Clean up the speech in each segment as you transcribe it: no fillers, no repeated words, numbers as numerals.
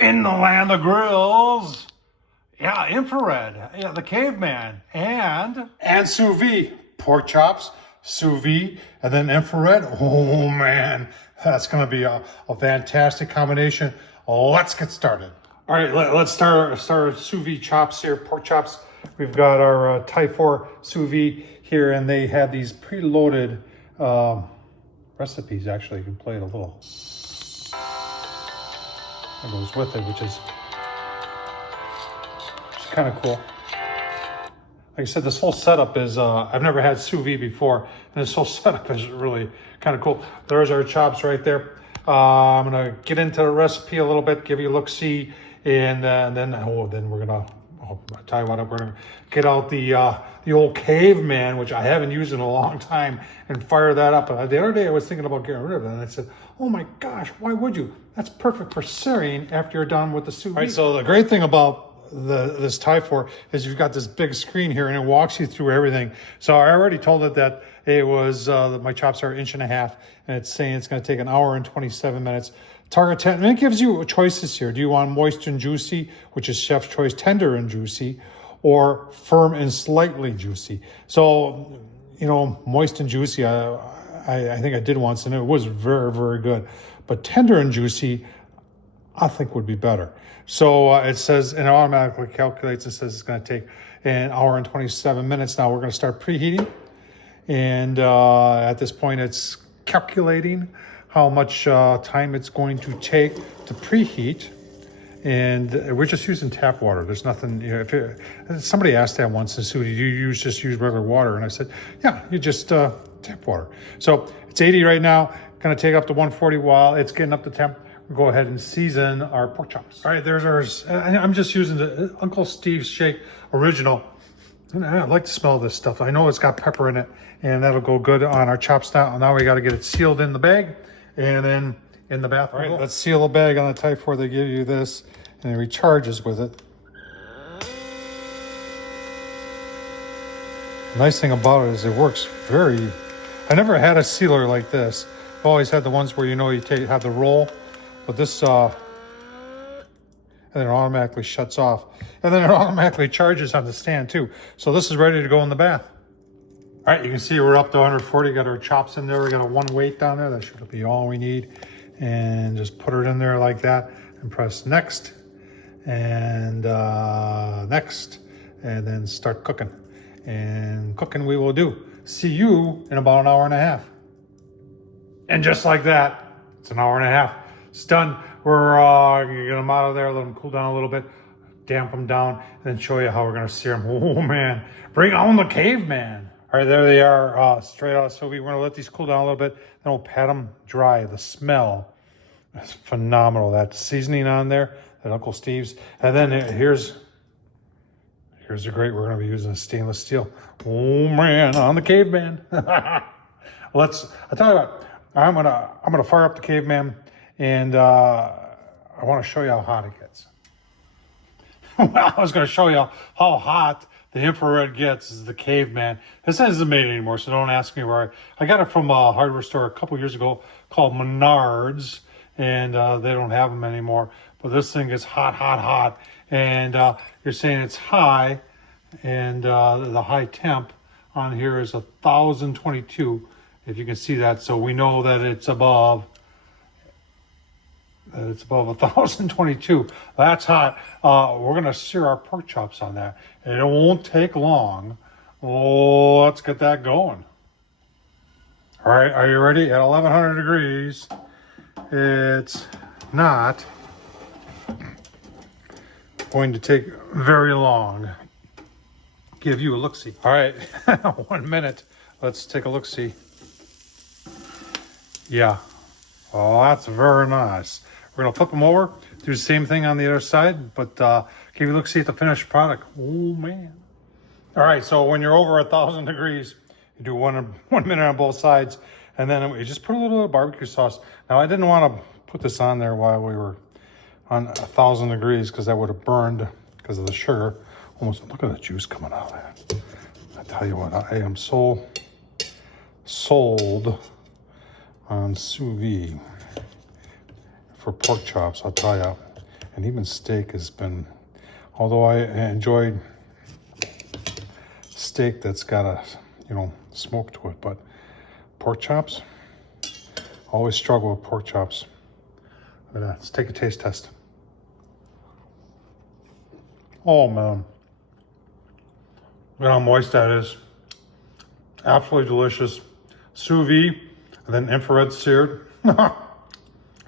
In the land of grills. Yeah, infrared. Yeah, the caveman. And sous vide. Pork chops, sous vide, and then infrared. Oh man, that's gonna be a fantastic combination. Let's get started. All right, let's start our sous vide chops here, pork chops. We've got our Typhur sous vide here, and they have these preloaded recipes. Actually, you can play it a little. That goes with it, which is kind of cool. Like I said, this whole setup is, I've never had sous vide before, and this whole setup is really kind of cool. There's our chops right there. I'm gonna get into the recipe a little bit, give you a look-see, and then we're gonna, I'll tell you what, we're gonna get out the old caveman, which I haven't used in a long time, and fire that up. The other day I was thinking about getting rid of it, and I said, oh my gosh, why would you? That's perfect for searing after you're done with the sous vide. All right, so the great thing about this Typhur is you've got this big screen here and it walks you through everything. So I already told it that it was that my chops are 1.5 inches, and it's saying it's going to take 1 hour and 27 minutes. Target 10, and it gives you choices here. Do you want moist and juicy, which is chef's choice, tender and juicy, or firm and slightly juicy? So, you know, moist and juicy, I think I did once, and it was very, very good. But tender and juicy, I think would be better. So it says, and it automatically calculates and says it's going to take 1 hour and 27 minutes. Now we're going to start preheating. And at this point, it's calculating how much time it's going to take to preheat. And we're just using tap water. There's nothing, you know, somebody asked that once, and so do you just use regular water? And I said, yeah, you just tap water. So it's 80 right now, going to take up to 140 while it's getting up to temp. Go ahead and season our pork chops. All right, there's ours. I'm just using the Uncle Steve's Shake Original. And I like the smell of this stuff. I know it's got pepper in it, and that'll go good on our chops. Now we got to get it sealed in the bag, and then in the bath. All right, let's seal the bag on the Typhur. They give you this, and it recharges with it. The nice thing about it is it works very. I never had a sealer like this. I've always had the ones where, you know, you have the roll. But this, and then it automatically shuts off. And then it automatically charges on the stand too. So this is ready to go in the bath. All right, you can see we're up to 140, got our chops in there. We got a 1 weight down there. That should be all we need. And just put it in there like that and press next and next, and then start cooking. And cooking we will do. See you in about 1.5 hours. And just like that, it's 1.5 hours. It's done. We're going to get them out of there, let them cool down a little bit, damp them down, and then show you how we're going to sear them. Oh, man. Bring on the caveman. All right, there they are, straight out of sous vide. We're going to let these cool down a little bit, then we'll pat them dry. The smell is phenomenal. That seasoning on there, that Uncle Steve's. And then here's the grate. We're going to be using stainless steel. Oh, man, on the caveman. I'll tell you what, I'm gonna fire up the caveman. And I want to show you how hot it gets. Well, I was going to show you how hot the infrared gets as the caveman. This isn't made anymore, so don't ask me where. I got it from a hardware store a couple years ago called Menards, and they don't have them anymore. But this thing gets hot, hot, hot. And you're saying it's high, and the high temp on here is 1,022, if you can see that. So we know that it's above. It's above 1,022. That's hot. We're going to sear our pork chops on that. And it won't take long. Oh, let's get that going. All right, are you ready? At 1,100 degrees, it's not going to take very long. Give you a look-see. All right, 1 minute. Let's take a look-see. Yeah. Oh, that's very nice. We're going to flip them over, do the same thing on the other side, but give you a look-see at the finished product. Oh, man. All right, so when you're over 1,000 degrees, you do 1 minute on both sides, and then you just put a little barbecue sauce. Now, I didn't want to put this on there while we were on 1,000 degrees because that would have burned because of the sugar. Almost, look at the juice coming out of that. I tell you what, I am so sold on sous vide for pork chops, I'll tell you. And even steak has been, although I enjoyed steak that's got a, you know, smoke to it, but pork chops, always struggle with pork chops. Let's take a taste test. Oh man, look at how moist that is. Absolutely delicious. Sous vide, and then infrared seared.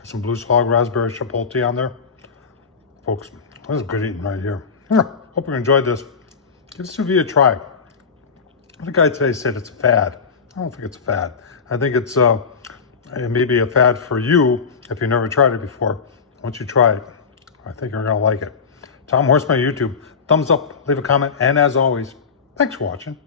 Some blue slog raspberry chipotle on there. Folks, this is good eating right here. Hope you enjoyed this. Give sous vide a try. The guy today said it's a fad. I don't think it's a fad. I think it's maybe a fad for you if you never tried it before. Once you try it, I think you're gonna like it. Tom Horsman YouTube. Thumbs up, leave a comment, and as always, thanks for watching.